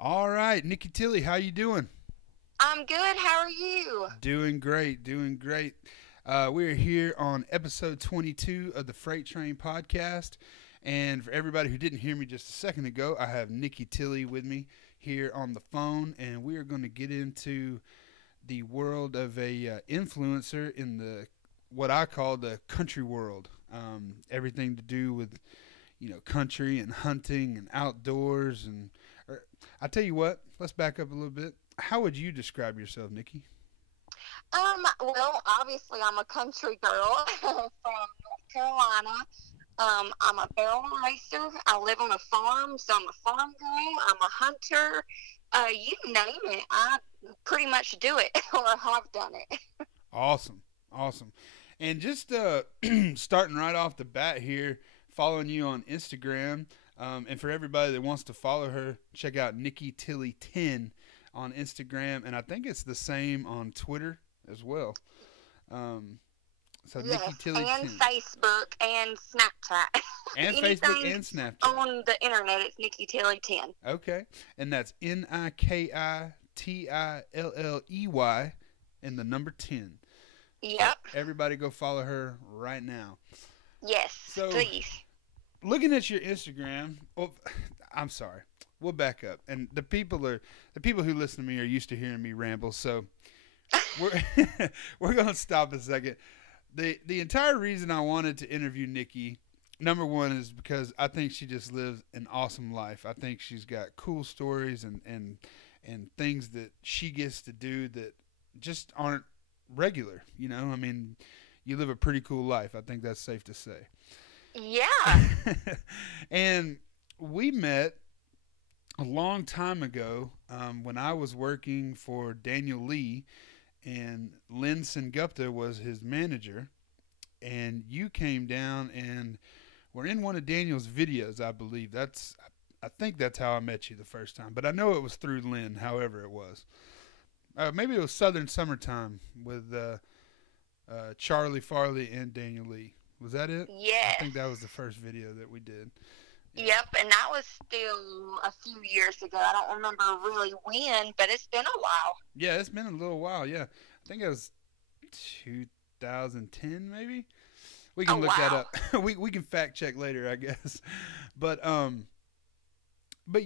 All right, Niki Tilley, how you doing? I'm good. How are you? Doing great, doing great. We are here on episode 22 of the Freight Train podcast. And for everybody who didn't hear me just a second ago, I have Niki Tilley with me here on the phone, and we are going to get into the world of a influencer in the what I call the country world. Everything to do with country and hunting and outdoors or, I tell you what, let's back up a little bit. How would you describe yourself, Nikki? Well, obviously, I'm a country girl from North Carolina. I'm a barrel racer. I live on a farm, so I'm a farm girl. I'm a hunter. You name it, I pretty much do it or have done it. Awesome, awesome. And just starting right off the bat here, following you on Instagram, and for everybody that wants to follow her, check out Niki Tilley 10 on Instagram, and I think it's the same on Twitter as well. Um, so Yes, Niki Tilley and 10 Facebook and Snapchat. and Facebook Anything and Snapchat. on the internet, it's Nikki Tilley 10. Okay, and that's Nikitilley and the number 10. So Yep. everybody go follow her right now. Yes, So please. looking at your Instagram, well, I'm sorry. We'll back up. And the people who listen to me are used to hearing me ramble, so we're we're gonna stop a second. The entire reason I wanted to interview Nikki, number one, is because I think she just lives an awesome life. I think she's got cool stories and things that she gets to do that just aren't regular. I mean, you live a pretty cool life. I think that's safe to say. Yeah. And we met a long time ago when I was working for Daniel Lee, and Lynn Sengupta was his manager. And you came down and were in one of Daniel's videos, I believe. I think that's how I met you the first time, but I know it was through Lynn. However, it was maybe it was Southern Summertime with Charlie Farley and Daniel Lee. Was that it? I Yes. think that was the first video that we did. Yeah. Yep, and that was still a few years ago. I don't remember really when, but it's been a while. Yeah, it's been a little while. Yeah, I think it was 2010, maybe. We Oh, can look that wow. up. We can fact check later, I guess. But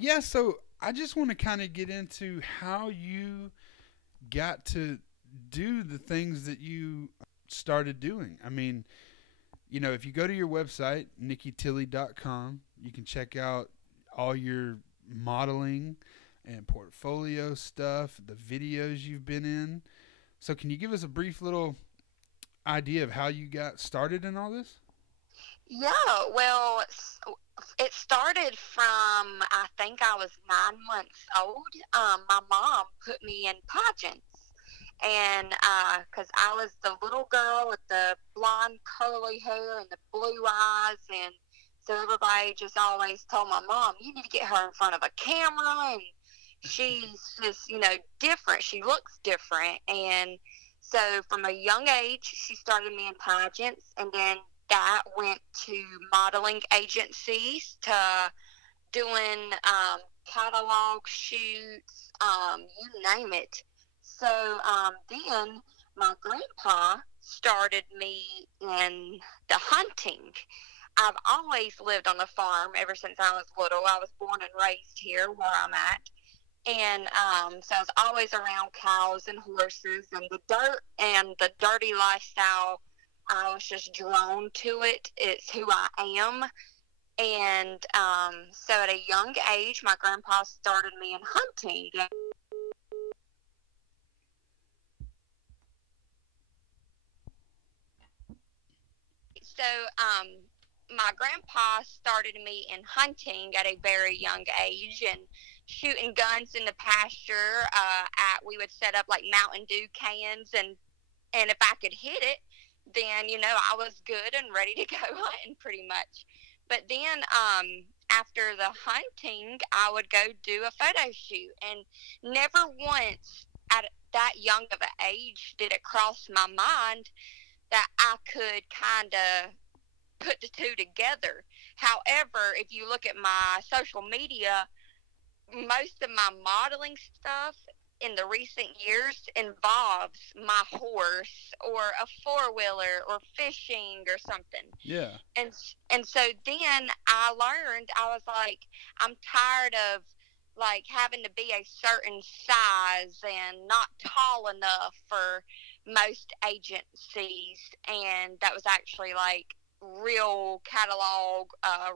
yeah. So I just want to kind of get into how you got to do the things that you started doing. I mean, if you go to your website, nikitilley.com, you can check out all your modeling and portfolio stuff, the videos you've been in. So, can you give us a brief little idea of how you got started in all this? Yeah, well, it started from, I think I was 9 months old. My mom put me in pageants. And because I was the little girl with the blonde curly hair and the blue eyes, and so everybody just always told my mom, "You need to get her in front of a camera." And she's just, different. She looks different, and so from a young age, she started me in pageants, and then that went to modeling agencies, to doing catalog shoots, you name it. So then my grandpa started me in the hunting. I've always lived on a farm ever since I was little. I was born and raised here where I'm at. And so I was always around cows and horses and the dirt and the dirty lifestyle. I was just drawn to it. It's who I am. And so at a young age, my grandpa started me in hunting. So, my grandpa started me in hunting at a very young age and shooting guns in the pasture. We would set up like Mountain Dew cans, and if I could hit it, then I was good and ready to go hunting pretty much. But then, after the hunting, I would go do a photo shoot, and never once at that young of an age did it cross my mind that I could kind of put the two together. However, if you look at my social media, most of my modeling stuff in the recent years involves my horse or a four-wheeler or fishing or something. Yeah. And so then I learned, I was like, I'm tired of like having to be a certain size and not tall enough for most agencies. And that was actually like real catalog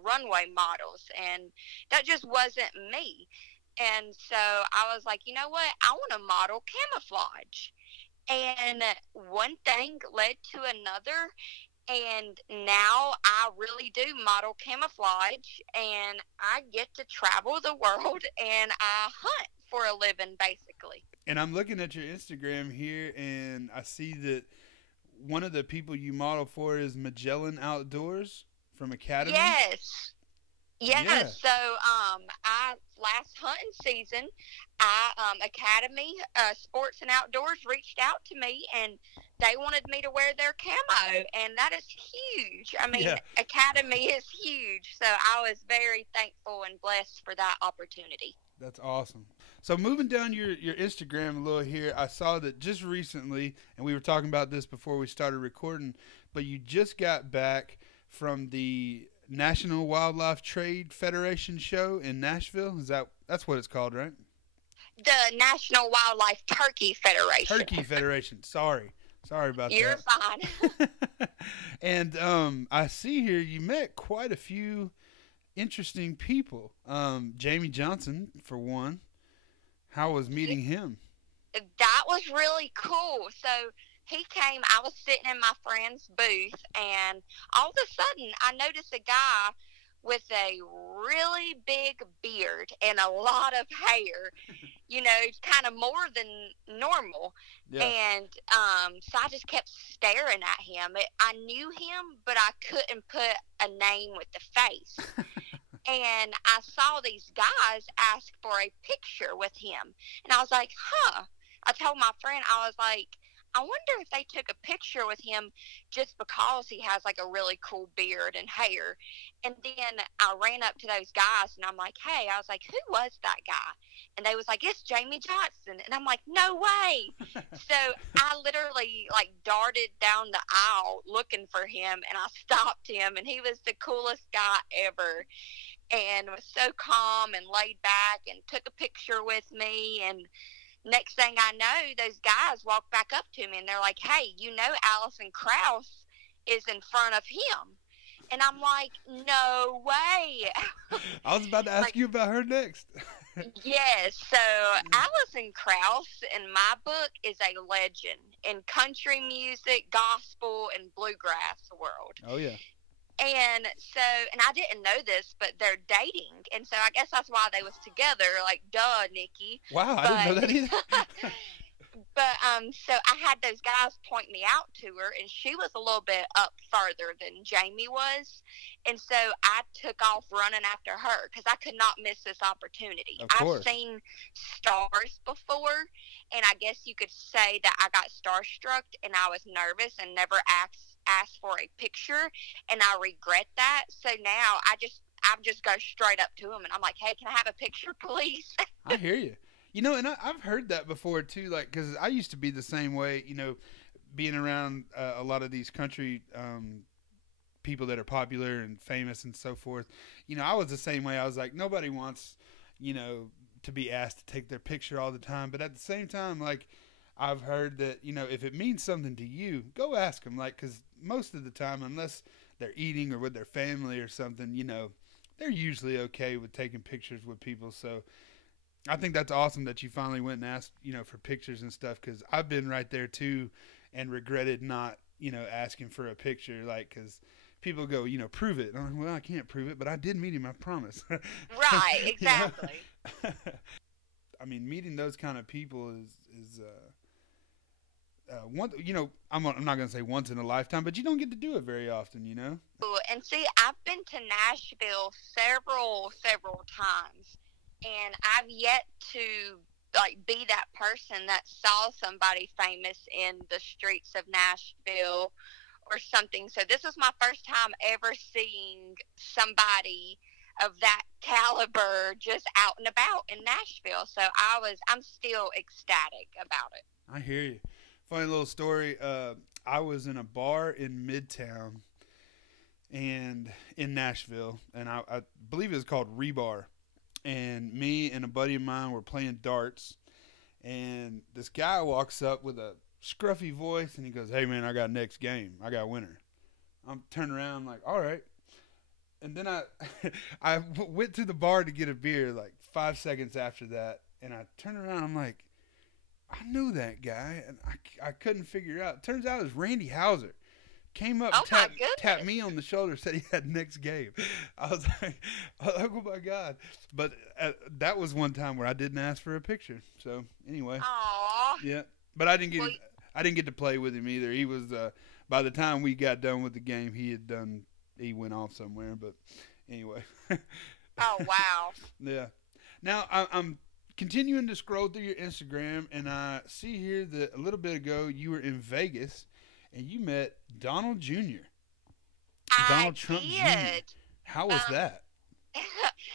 runway models, and that just wasn't me. And so I was like, you know what, I want to model camouflage. And one thing led to another, and now I really do model camouflage, and I get to travel the world and I hunt for a living, basically. And I'm looking at your Instagram here, and I see that one of the people you model for is Magellan Outdoors from Academy. Yes. Yeah. Yes, so I last hunting season, Academy Sports and Outdoors reached out to me, and they wanted me to wear their camo, and that is huge. I mean, Yeah. Academy is huge, so I was very thankful and blessed for that opportunity. That's awesome. So moving down your Instagram a little here, I saw that just recently, and we were talking about this before we started recording, but you just got back from the National Wildlife Trade Federation show in Nashville. That's what it's called, right? The National Wildlife Turkey Federation. Turkey Federation. Sorry about You're that. fine. And I see here you met quite a few interesting people. Jamie Johnson, for one. How was meeting him? That was really cool. So he came, I was sitting in my friend's booth, and all of a sudden I noticed a guy with a really big beard and a lot of hair, kind of more than normal. Yeah. And so I just kept staring at him. I knew him, but I couldn't put a name with the face. And I saw these guys ask for a picture with him. And I was like, huh. I told my friend, I was like, I wonder if they took a picture with him just because he has like a really cool beard and hair. And then I ran up to those guys and I'm like, hey, I was like, who was that guy? And they was like, it's Jamie Johnson. And I'm like, no way. So I literally like darted down the aisle looking for him, and I stopped him, and he was the coolest guy ever, and was so calm and laid back and took a picture with me. And next thing I know, those guys walked back up to me and they're like, hey, Allison Krauss is in front of him. And I'm like, no way. I was about to ask like, you about her next. Yes. So Allison Krauss, in my book, is a legend in country music, gospel, and bluegrass world. Oh, yeah. And so, and I didn't know this, but they're dating. And so I guess that's why they was together. Like, duh, Nikki. Wow, I didn't know that either. But, so I had those guys point me out to her, and she was a little bit up further than Jamie was. And so I took off running after her because I could not miss this opportunity. Of course. I've seen stars before, and I guess you could say that I got starstruck and I was nervous and never asked for a picture, and I regret that. So now I just go straight up to him and I'm like, hey, can I have a picture, please? I hear you. And I've heard that before too, like, because I used to be the same way, being around a lot of these country people that are popular and famous and so forth. I was the same way. I was like, nobody wants, to be asked to take their picture all the time. But at the same time, like, I've heard that, if it means something to you, go ask them. Like, because most of the time, unless they're eating or with their family or something, they're usually okay with taking pictures with people. So I think that's awesome that you finally went and asked, for pictures and stuff, because I've been right there too and regretted not, asking for a picture, like, because people go, prove it. And I'm like, well, I can't prove it, but I did meet him, I promise. Right, exactly. I mean, meeting those kind of people is one, I'm not going to say once in a lifetime, but you don't get to do it very often, And see, I've been to Nashville several times, and I've yet to like be that person that saw somebody famous in the streets of Nashville or something. So this was my first time ever seeing somebody of that caliber just out and about in Nashville. So I'm still ecstatic about it. I hear you. Funny little story. I was in a bar in Midtown and in Nashville, and I believe it was called Rebar. And me and a buddy of mine were playing darts, and this guy walks up with a scruffy voice, and he goes, "Hey man, I got next game. I got winner." I'm turning around, I'm like, "All right." And then I went to the bar to get a beer like 5 seconds after that, and I turned around, I'm like, I know that guy, and I couldn't figure it out. Turns out it was Randy Houser. Came up, tapped me on the shoulder, said he had next game. I was like, oh my God. But that was one time where I didn't ask for a picture. So anyway, aww, yeah. But I didn't get to play with him either. He was by the time we got done with the game, he went off somewhere. But anyway. Oh wow. Yeah. Now I'm continuing to scroll through your Instagram, and I see here that a little bit ago you were in Vegas. And you met Donald Jr. Donald Trump Jr. How was that?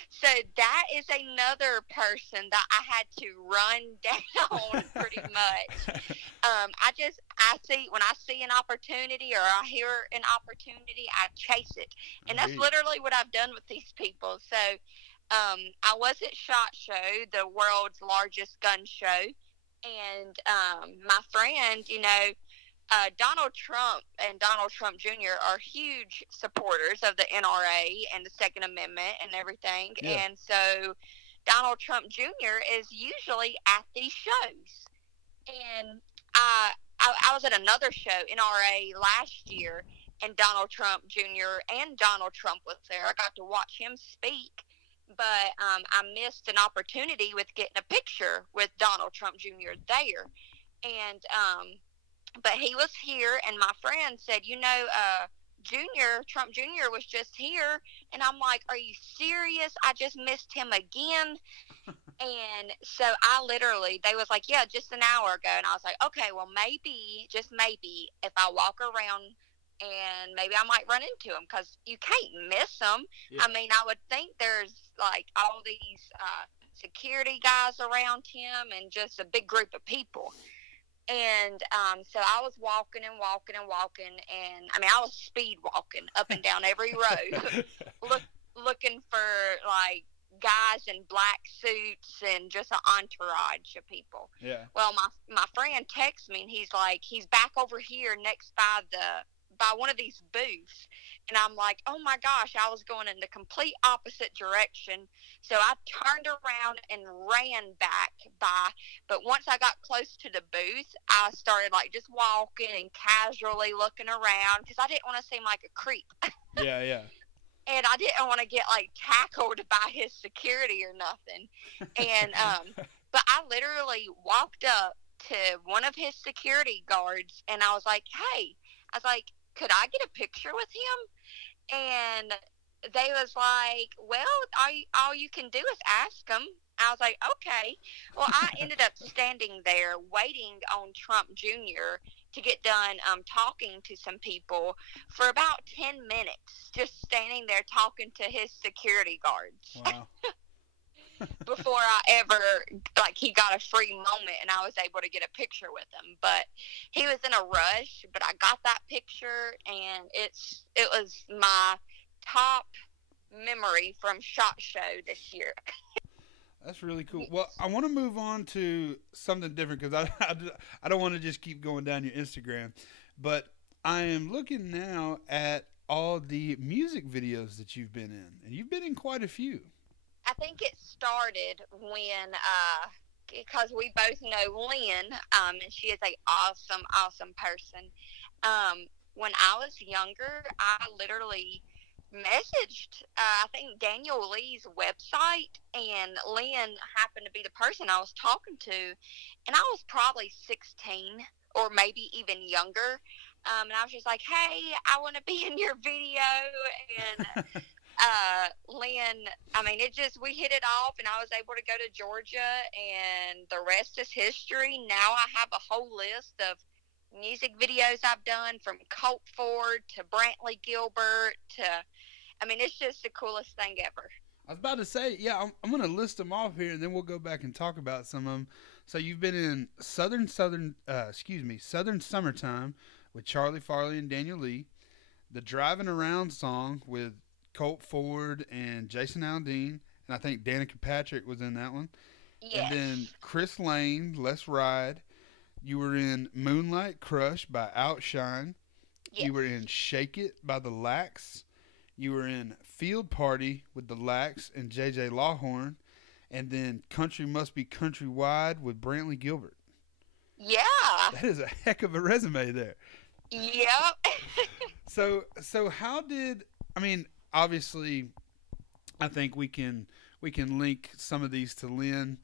So that is another person that I had to run down pretty much. I see when I see an opportunity or I hear an opportunity, I chase it, and that's literally what I've done with these people. So I was at SHOT Show, the world's largest gun show, and my friend, Donald Trump and Donald Trump Jr. are huge supporters of the NRA and the Second Amendment and everything. Yeah. And so Donald Trump Jr. is usually at these shows. And I was at another show, NRA, last year, and Donald Trump Jr. and Donald Trump was there. I got to watch him speak. But I missed an opportunity with getting a picture with Donald Trump Jr. there. And but he was here, and my friend said, Trump Jr. was just here. And I'm like, are you serious? I just missed him again. And so they was like, yeah, just an hour ago. And I was like, okay, well, maybe, just maybe, if I walk around and maybe I might run into him, because you can't miss him. Yeah. I mean, I would think there's like all these security guys around him and just a big group of people. And so I was walking, and I mean, I was speed walking up and down every road, looking for like guys in black suits and just an entourage of people. Yeah. Well, my friend texts me, and he's like, he's back over here next by one of these booths. And I'm like, oh my gosh, I was going in the complete opposite direction. So I turned around and ran back by. But once I got close to the booth, I started like just walking and casually looking around, because I didn't want to seem like a creep. Yeah, yeah. And I didn't want to get like tackled by his security or nothing. And but I literally walked up to one of his security guards, and I was like, could I get a picture with him? And they was like, well, all you can do is ask him. I was like, okay. Well, I ended up standing there waiting on Trump Jr. to get done talking to some people for about 10 minutes, just standing there talking to his security guards. Wow. Before I ever, he got a free moment and I was able to get a picture with him. But he was in a rush, but I got that picture, and it was my top memory from SHOT Show this year. That's really cool. Well, I want to move on to something different, because I don't want to just keep going down your Instagram. But I am looking now at all the music videos that you've been in, and you've been in quite a few. I think it started when, because we both know Lynn, and she is an awesome, awesome person. When I was younger, I literally messaged, I think, Daniel Lee's website, and Lynn happened to be the person I was talking to, and I was probably 16 or maybe even younger. And I was just like, hey, I want to be in your video, and Lynn, I mean, we hit it off, and I was able to go to Georgia, and the rest is history. Now I have a whole list of music videos I've done, from Colt Ford to Brantley Gilbert to, I mean, it's just the coolest thing ever. I was about to say, yeah, I'm going to list them off here, and then we'll go back and talk about some of them. So you've been in Southern Summertime with Charlie Farley and Daniel Lee, the Driving Around song with Colt Ford and Jason Aldean, and I think Danica Patrick was in that one. And Yes. then Chris Lane, Let's Ride. You were in Moonlight Crush by Outshine. Yes. You were in Shake It by the Lax. You were in Field Party with the Lax and J.J. Lawhorn. And then Country Must Be Countrywide with Brantley Gilbert. Yeah. That is a heck of a resume there. Yep. So how did, I mean, obviously, I think we can link some of these to Lynn.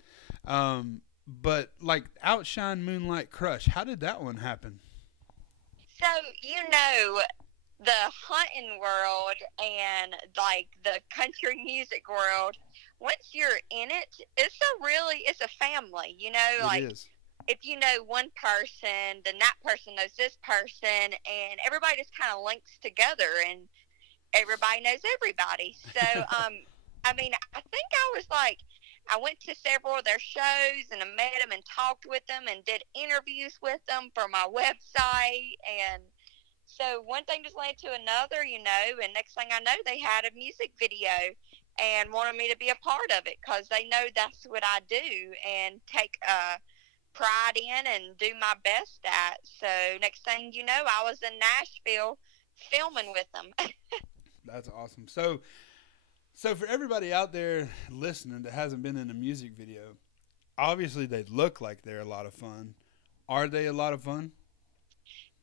But like Outshine, Moonlight Crush, how did that one happen? So, the hunting world and like the country music world, once you're in it, it's a family, It is. If you know one person, then that person knows this person, and everybody just kind of links together, and everybody knows everybody. So, I mean, I think I went to several of their shows, and I met them and talked with them and did interviews with them for my website. And so one thing just led to another, and next thing I know, they had a music video and wanted me to be a part of it because they know that's what I do and take pride in and do my best at. So next thing you know, I was in Nashville filming with them. That's awesome. So for everybody out there listening that hasn't been in a music video, obviously they look like they're a lot of fun. Are they a lot of fun?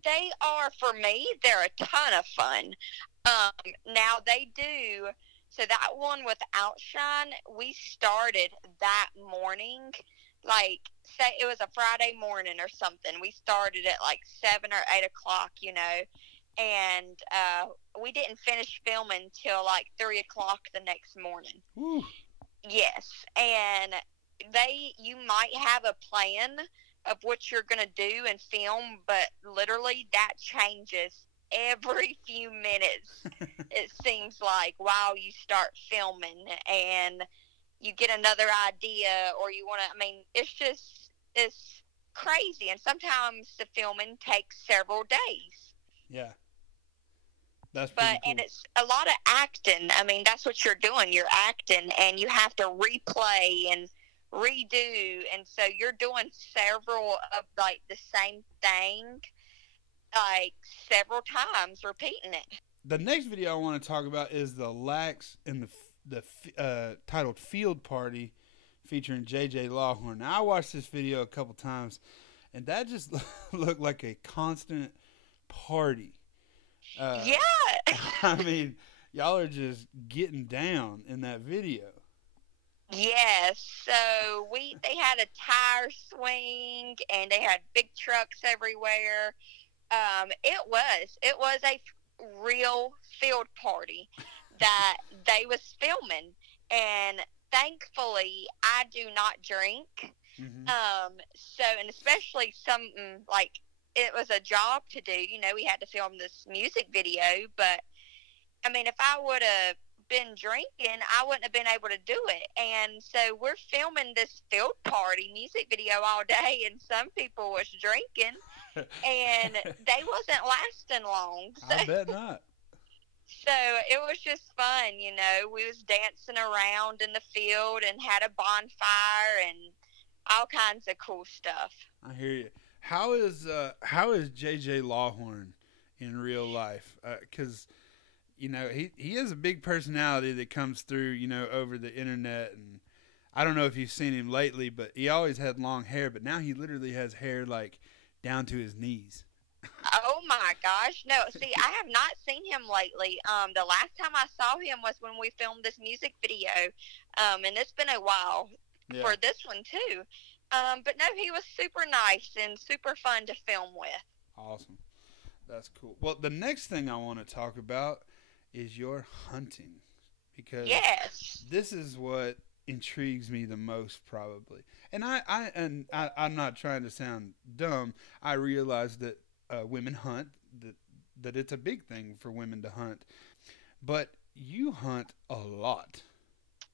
They are, for me, they're a ton of fun. Now they do, so that one with Outshine, we started that morning, like, say it was a Friday morning or something. We started at like 7 or 8 o'clock, and we didn't finish filming till like 3 o'clock the next morning. Woo. Yes, and you might have a plan of what you're going to do and film, but literally that changes every few minutes. It seems like while you start filming, and you get another idea, or you want to, it's crazy, and sometimes the filming takes several days. Yeah. That's pretty cool. And it's a lot of acting. I mean, that's what you're doing. You're acting, and you have to replay and redo, and so you're doing several of like the same thing, like several times, repeating it. The next video I want to talk about is the Lax and the titled Field Party featuring J.J. Lawhorn. Now, I watched this video a couple times, and that just looked like a constant party. Yeah. I mean, y'all are just getting down in that video. Yes. So they had a tire swing, and they had big trucks everywhere. It was a real field party that they was filming, and thankfully I do not drink. Mm-hmm. And especially something like, it was a job to do. We had to film this music video, but I mean, if I would have been drinking, I wouldn't have been able to do it. And so we're filming this field party music video all day, and some people was drinking, and they wasn't lasting long. So, I bet not. So it was just fun, We was dancing around in the field and had a bonfire and all kinds of cool stuff. I hear you. How is J.J. Lawhorn in real life? Because he has a big personality that comes through, over the internet, and I don't know if you've seen him lately, but he always had long hair, but now he literally has hair like down to his knees. Oh my gosh, no! See, I have not seen him lately. The last time I saw him was when we filmed this music video, and it's been a while for this one too. But no, he was super nice and super fun to film with. Awesome. That's cool. Well, the next thing I want to talk about is your hunting, because this is what intrigues me the most, probably. And I'm not trying to sound dumb. I realize that women hunt, that it's a big thing for women to hunt, but you hunt a lot.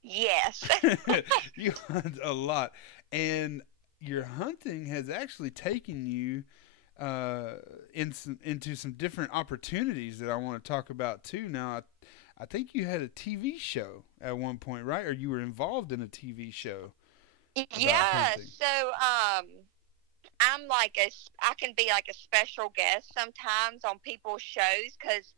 Yes. You hunt a lot, and your hunting has actually taken you into some different opportunities that I want to talk about too. Now, I think you had a TV show at one point, right? Or you were involved in a TV show about Yeah. hunting. So, I can be like a special guest sometimes on people's shows because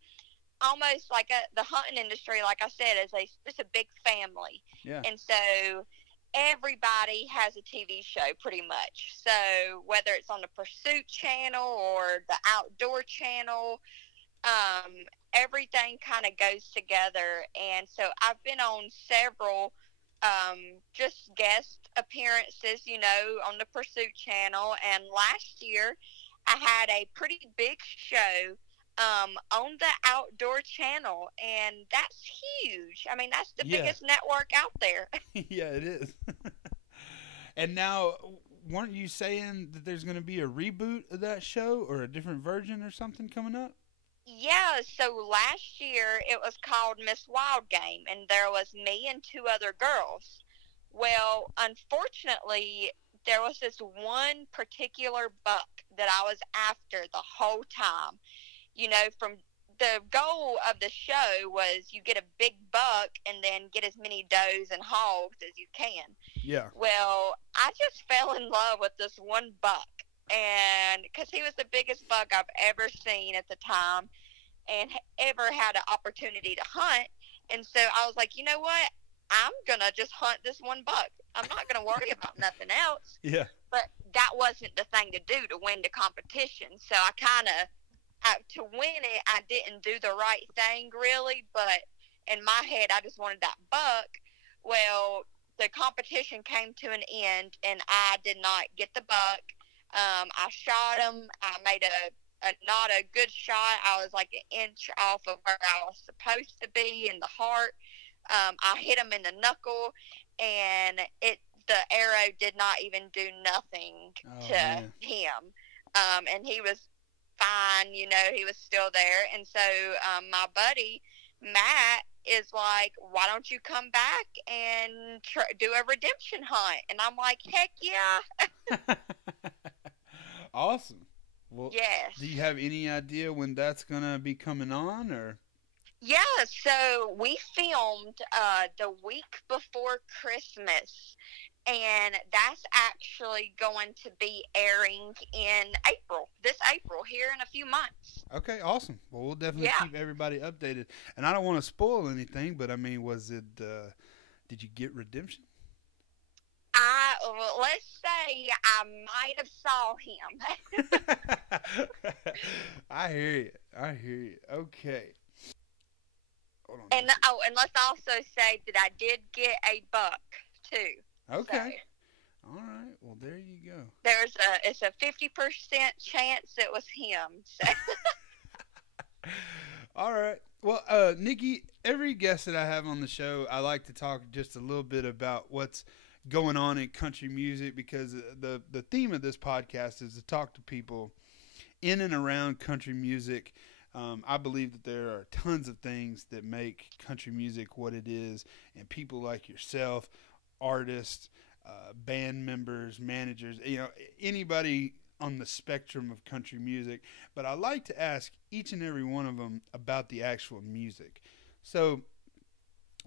almost like the hunting industry, like I said, it's a big family, Yeah, and so everybody has a TV show pretty much. So whether it's on the Pursuit channel or the Outdoor channel, um, everything kind of goes together. And so I've been on several just guest appearances, on the Pursuit channel. And last year, I had a pretty big show on the Outdoor channel, and that's huge. I mean, that's the yeah, biggest network out there. yeah, it is. And now, weren't you saying that there's going to be a reboot of that show or a different version or something coming up? Yeah, so last year it was called Miss Wild Game, and there was me and two other girls. Well, unfortunately, there was this one particular buck that I was after the whole time. From the goal of the show was you get a big buck and then get as many does and hogs as you can. Yeah. Well, I just fell in love with this one buck, and because he was the biggest buck I've ever seen at the time and ever had an opportunity to hunt. And so I was like, you know what? I'm going to just hunt this one buck. I'm not going to worry about nothing else. Yeah. But that wasn't the thing to do to win the competition. So I kind of, to win it, I didn't do the right thing really. But in my head, I just wanted that buck. Well, the competition came to an end and I did not get the buck. I shot him. I made not a good shot. I was like an inch off of where I was supposed to be in the heart. I hit him in the knuckle, and the arrow did not even do nothing to him. And he was fine, he was still there. And so my buddy Matt is like, "Why don't you come back and do a redemption hunt?" And I'm like, "Heck yeah!" Awesome. Well, Yes. do you have any idea when that's gonna be coming on, or? Yeah, so we filmed the week before Christmas, and that's actually going to be airing in this April, here in a few months. Okay, awesome. Well, we'll definitely keep everybody updated. And I don't want to spoil anything, but I mean, was it? Did you get redemption? Well, let's say I might have saw him. I hear you. I hear you. Okay. Hold on. And let's also say that I did get a buck too. Okay. So, all right. Well, there you go. It's a 50% chance it was him. So. All right. Well, Niki, every guest that I have on the show, I like to talk just a little bit about what's going on in country music, because the theme of this podcast is to talk to people in and around country music. I believe that there are tons of things that make country music what it is, and people like yourself, artists, band members, managers, anybody on the spectrum of country music. But I like to ask each and every one of them about the actual music. So,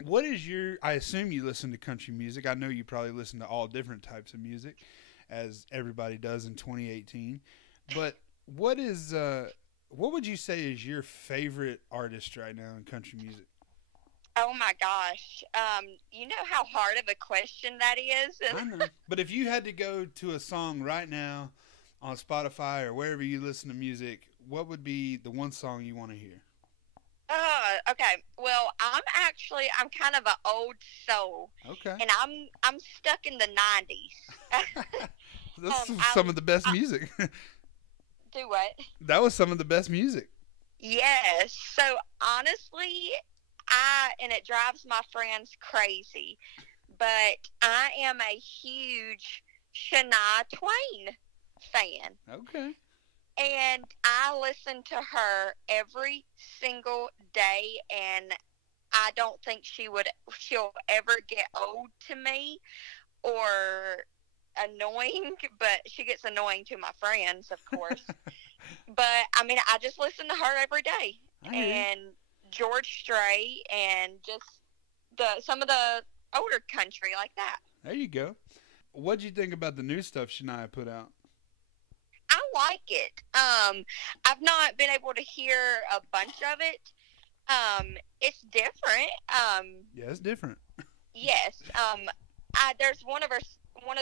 what is I assume you listen to country music. I know you probably listen to all different types of music, as everybody does in 2018. But what would you say is your favorite artist right now in country music? Oh my gosh. You know how hard of a question that is? I know. But if you had to go to a song right now on Spotify or wherever you listen to music, what would be the one song you want to hear? Okay. Well, I'm kind of an old soul. Okay. And I'm stuck in the 90s. That's some of the best music. Do what? That was some of the best music. Yes. So honestly, and it drives my friends crazy, but I am a huge Shania Twain fan. Okay. And I listen to her every single day, and I don't think she'll ever get old to me or annoying, but she gets annoying to my friends, of course. But I mean, I just listen to her every day, I hear you. and George Strait, and just some of the older country like that. There you go. What'd you think about the new stuff Shania put out? I like it. I've not been able to hear a bunch of it. It's different. Yeah, it's different. Yes. There's one of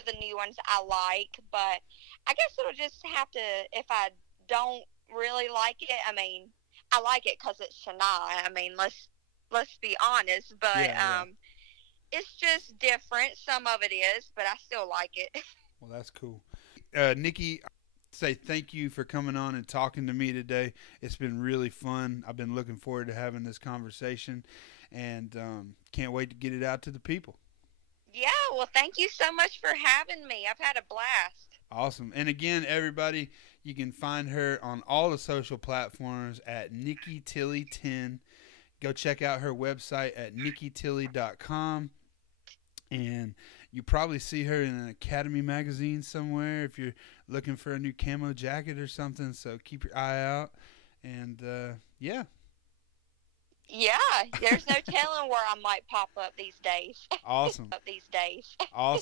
the new ones I like, but I guess it'll just have to, if I don't really like it. I mean, I like it because it's Shania. I mean, let's be honest, but Yeah, yeah. it's just different. Some of it is, but I still like it. Well, that's cool. Nikki, say thank you for coming on and talking to me today. It's been really fun. I've been looking forward to having this conversation, and can't wait to get it out to the people. Yeah, well, thank you so much for having me. I've had a blast. Awesome. And again, everybody, you can find her on all the social platforms at Niki Tilley 10. Go check out her website at nikitilley.com. And you probably see her in an Academy magazine somewhere if you're looking for a new camo jacket or something. So keep your eye out. And yeah. Yeah, there's no telling where I might pop up these days. Awesome. These days. Awesome.